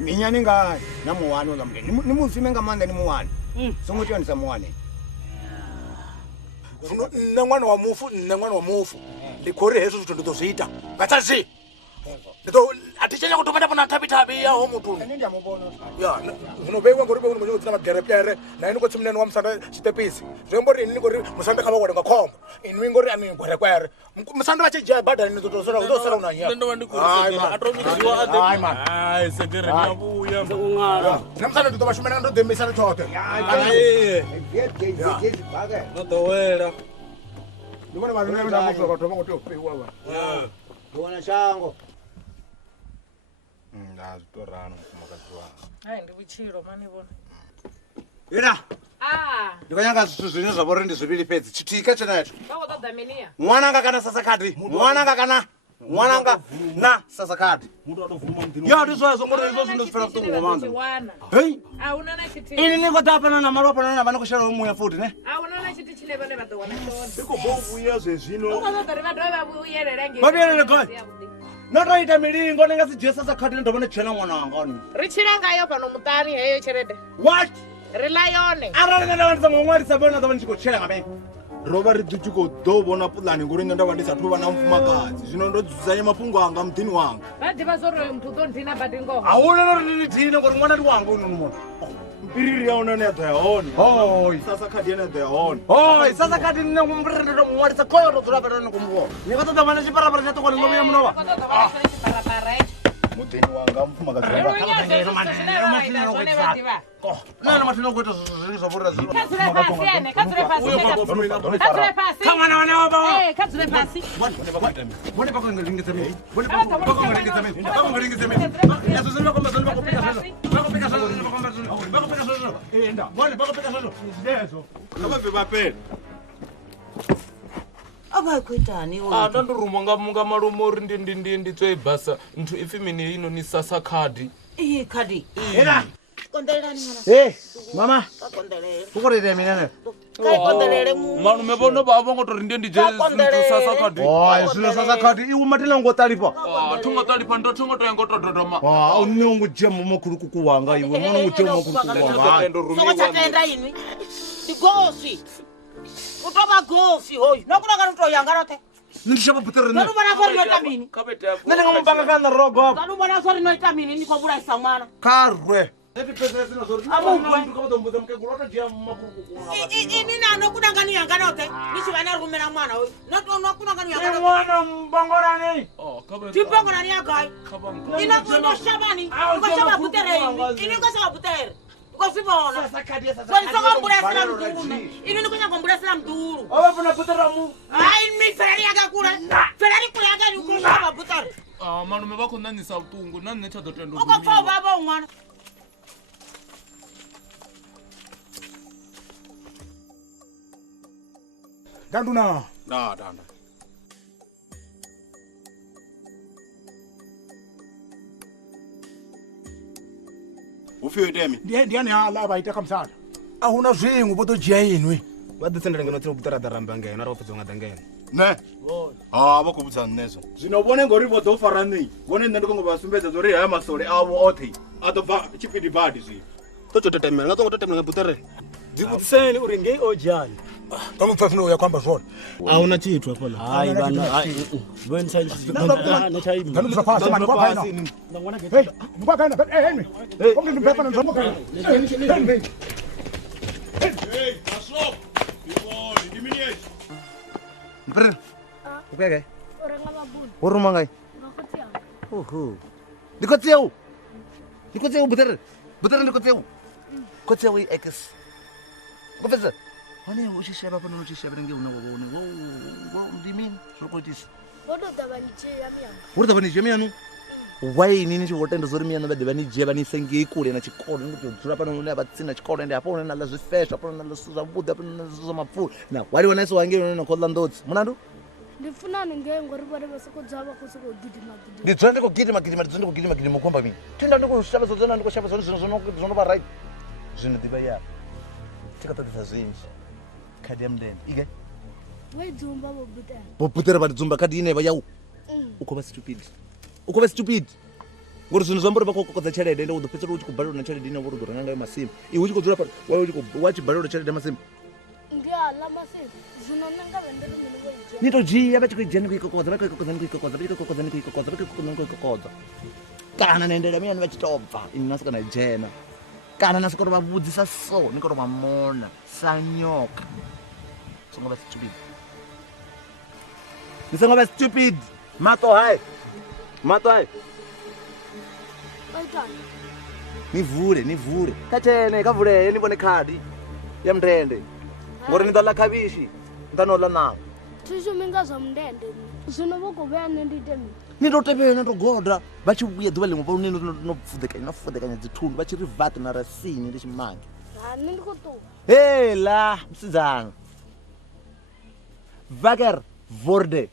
minya ninga namuwani ngamle nimuzime ngamanda nimuwani songothi yona samuwani nne mwana wa mufu likhori hezwo zwithu ndi ḓo zwi ita nga tsasi atichenya kuti vana vona thavithavi yaho muthu ya zwino vheiwa ngori vheiwa mwenye udzina magerepere na ini kotsi mnene wa musanda stepisi zwembo ri ini ngori musanda kha vhawela nga khombo ini ngori ani ngwerekwere musanda vachi dzhia badani ndo ndo sala unanya ndo vha ndi khori atomiziwa ade ai segere ni abuya na musanda ndo vhashumela ndo demisana tshoṱhe no ḓowela ndi vhona vha nne na mafula vhathu vha ngo tea u feiwa vha bona shango ndazitorana mufumakazi wanga hai ndi vhutshilo mani vhona ira ndikanyanga zwithu zwine zwa vhori ndi zwivhili fhedzi tshithika tshenetsho ṅwananga kana sasakhadi ṅwananga na sasakhadi ya ndi zwezwo ngori izwo zwine zwi fela vhuṱungu nga maanḓa hei ini ni khou ḓa hafhana na malofha nane vha ni khou shela muya futhi ne ndi khou bva u vhuya zwezwino vhavhuyelele gai no to ita milingo ni nga si dzhie sasakhadi ni ḓo vha ni tshena ṅwananga oni ri tshila ngayo fhano muṱani heyo tshelede what ri ḽa yone arali nṋe nda vha ndi songo ṅwalisa vhone ḓo vha ni tshi khou tshela nga mene ro vha ri tshi khou ḓo vhona puḽani ngori nṋe nda vha ndi sathu vha na mufumakadzi zwino ndo dzudzanya mafhungo anga muḓini wanga vha ḓivha zwo uri muthu ḓo nthina badi ngoho ahuna no ri ni dine ngori ṅwana ndi wanga uno mona mpiriri ya una ne ya ḓo ya hone hoi sasa khadi ya ne ya ḓo ya hone hoi sasa khadi nne ngumri ndo to ṅwalisa khoyo ro dzula fhano ni kumvona ni khou ṱoḓa vhana tshiparapara tsha ṱokoni ngomu ya muno wa muḓini wanga mufumakadzi wanga nana mathina u khou ita zwine zwa vhori kha ṅwana wane wa bawa kha dzule fhasi vhone vha khou lingedza mini vhone vha khou lingedza mini vha khou lingedza mini ezwo zwine vha khou mbazoni vha khou pika zwezwo vha khou pika zwezwo vha khou pika zwezwo enda vhone vha khou pika zwezwo zwezwo kha vha bve vha pele aba kwitani nda ndo ruma nga malumo uri ndi tswe basa nthu ipfi mini ino ni sasa khadi khadi enda kondelani mwana mama kondelele kukorete mina ne kai kondelele mu malume vhono vha vho ngo tori ndi je nthu sasa khadi zwino sasa khadi iwe mathina ngo ṱalipa thungo ṱalipa ndo thungo to yango to dodoma une ungu dzhia makhulukuku wanga iwe mwana ungu dzhia makhulukuku wanga soko tsatenda ini ndigosi utoba gosi hoyi nokuna kana to yanga rothe ndishapa butere nanu bana sori no tamini nene ngomupanga kana rogo hapo nanu bana sori no tamini ndiko vulaisa mwana karwe eti pesa sina sori ndu kama dombuza mkegulu otajia makhulukuku wanga ini nano kuna ngani yanga rothe nishi bana rumela mwana hoyi nokuna ngani yanga rothe mwana mbangorani timbongorani yagai ina kundo shabani ngosaba butere ini ngosaba butere ngosibona saka mbura sila mduru ini nikunya mbura sila mduru owe puna butere mu ai mi ferani yakakula ferani kuyaga ni ngosaba butere malume vha khou ṋaṋisa vhuṱungu na nṋe tsha ḓo tenda uko pfa baba ṅwana danduna da ufio temi ndiani hala vaita kamsana ahuna zvin'we vo to dzhia inwi va ḓisendela ngeno tsino vutara daramba ngeno ra vapfudza nga dangeno ne vha khou vhudza nṋezwo zwino vhone ngori vho ḓo fara nṋe vhone nṋe ndi khou vha sumbedza uri haya masole avho oṱhe a ḓo bva tshipidi badi zwino to dzo tetemela nga tongo tetemela nga butere dzivutiseni uri ngei o dzhani tono pfa zvino uya kwamba zvona ahuna chithu hafhala hayi vana vheni ndanobva pasi mani kwapaina mukwapaina henwe onge ndibhepana nzamukana mpere ukeke uruma ngai oho dikotseu butere dikotseu kotseu x kopesa Hani uchishaba pano uchishaba nge unawone wo ndimini zvokuitisa woda vanijia miyanu wai nini chivotenda zori miyanu vade vanijia vanisengei kule na chikolo ndikudzura pano une vatsina chikolo ende apo une nala zvifesha apo nala zvavudi apo nala zvamapfuuri na wari wanaiso wange une kodla ndodzi munandu ndifuna ngengori vare vasokodzava kusokogidima ndidzona ndikogidima ndidzona ndikogidima mukomba mini tenda ndikushava zodzona ndikushava zvino zvinova right zvino diva yapo tikatadzisa zvinji kadi yamndeni ike waidzumba bobutera vatidzumba kadi ineva yau ukova stupid ngori zwino zwa mbori vha khou kokodza tshelede ende u ḓo fhedzisela u tshi khou balelwa na tshelede ine vha uri u ḓo renga ngayo masimu iwe u tshi khou dzula wa tshi balelwa tshelede ya masimu ndi aḽa masimu zwino nṋe nga vendele mini vho i dzhia ni to dzhia vha tshi khou dzhia ni khou i kokodza vha khou i kokodza ni khou i kokodza vha tshi khou i kokodza ni khou i kokodza vha khou i kokodza ni khou i kokodza kana na endela miyani vha tshi tou bva ini na swika na dzhena kana na swika uri vha vhudzisa so ni khou tou vha mona sa nyoka songo vha stupid ni songo vha stupid mato hai aitani ni vule kachene kavuleye ni vone khadi ya mndende ngori ni ḓo ḽa khavhishi ni ḓa no ḽa ṋawa thi shumi nga zwa mundende zwino vho khou vhea nṋe ndi ite mini ni tou tevhela na tou goda vha tshi vhuya ḓuvha ḽiṅwe vhani no fudekanya dzithundu vha tshi ri vat na rasini ndi tshimange nṋe ndi khou ṱuwa hela musidzana vaker vorde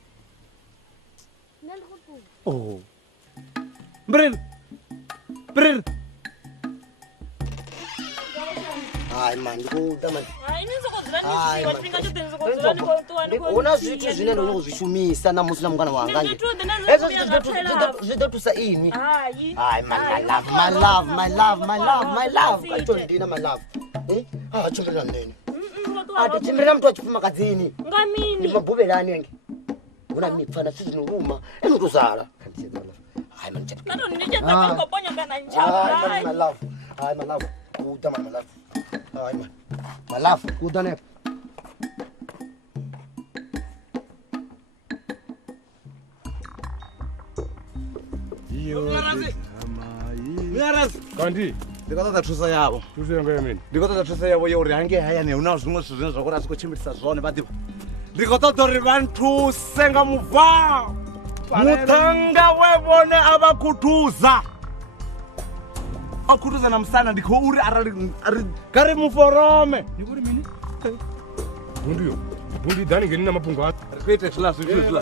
nṋe ndi khou ṱuwa oh bril Hai man, ndikuda man. Hai, ini soko dzula ni chiwa tsinga tshoṱhe ni soko dzula ni khou ṱuwa ni khou. Huna zwithu zwine ndo no zwi shumisa na musi na mungana wanga nje. Zwi ḓo thusa ini. Hai. Hai man, my love. Kaito ndina my love. Chimbira nene. Ati chimbira mtu wa chifumakadzini. Nga mini? Ndi mabuvhelani enge. Una mipfana sisi nuruma. Enutuzala. Hai man, chapika. Nato nicheza kwa kuponya kana njapa. Hai my love. Hai my love. Kuda man, my love. Hai man. My love, kuda ne. Mirazi Kandi ndi khou ṱoḓa thuso yavho thuso yanga ya mini? ndi khou ṱoḓa thuso yavho ya uri hangei hayani huna zwiṅwe zwithu zwine zwa khou ri a si khou tshimbilisa zwone vha ḓivha ndi khou ṱoḓa uri vha nthuse nga mubvao muṱhanga we vhone a vha khuthuza a khuthuza na musana ndi khou uri arali kari muforome Ni kuri mini? Bundu yo. Bundu dani ngeni na mapungo ato. ri khou ita zwiḽa zwithu zwiḽa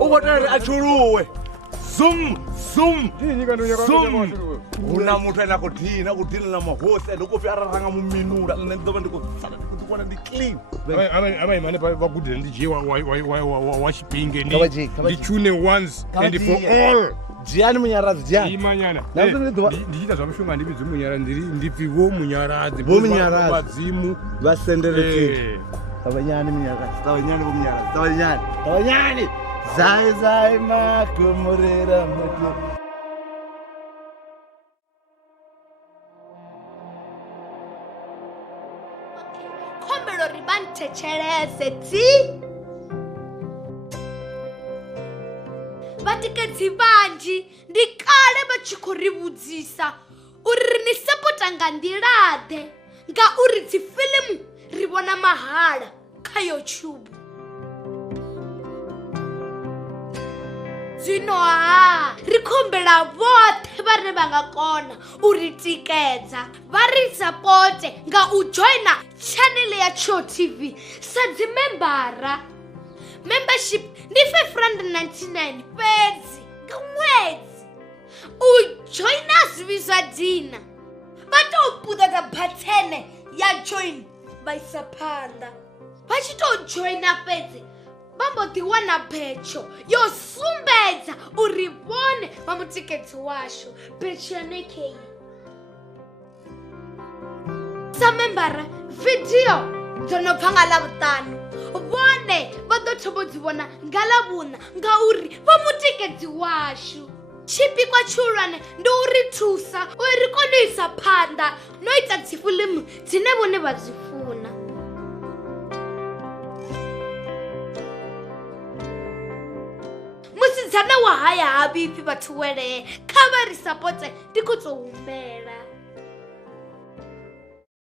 u khou tea uri a tshuluwe zum huna muthu ane a khou dina na mahosi ende u khou pfi araranga muminula nṋe ndi ḓo vha ndi khou sala ndi khou ḓi vhona ndi clean Ama imane va gudela ndi dzhie wa xipinge Kha va dzhie, kha va ndi tune once Kha va and for dzhie. all. dzhiani munyaradzi dzhiani Imanyana. Na musi ndi ḓuvha- Ndi ita zwa mushonga ndi vhidzi munyaradzi ndi pfi wo munyaradzi. Vho munyaradzi. Vadzimu. vha sendele tsini Eh. ṱavhanyani munyaradzi ṱavhanyani vho munyaradzi ṱavhanyani zai makumurira mutu khombelo ri vha nthetshelese dzi vhatikedzi vhanzhi ndi kale vha tshi khou ri vhudzisa uri ri ni sapota nga nḓilaḓe ngauri dzifilimu ri vhona mahala kha YouTube. Zwino ri khombela vhoṱhe vhane vha nga kona u ri tikedza vha ri sapote nga u joina channel ya Cho TV sa dzimembara. Membership ndi R599 fhedzi nga ṅwedzi. U joina zwi zwa dina vha tou puṱedza bhathene ya join vha isa phanḓa. Vha tshi tou joina fhedzi vha mbo ḓi wana betsho yo sumbedza uri vhone vha mutikedzi washu betsho yanekei. Sa membara video dzo no bva nga Ḽavhuṱanu vhone vha ḓo thoma dzi vhona nga Ḽavhuṋa ngauri vha mutikedzi washu. Tshipikwa tshihulwane ndi u ri thusa uri ri kone u isa phanḓa no ita dzifilimu dzine vhone vha dzi funa. Musidzana wa haya ha vhipfi vhathu welee kha vha ri sapote ndi khou tou humbela.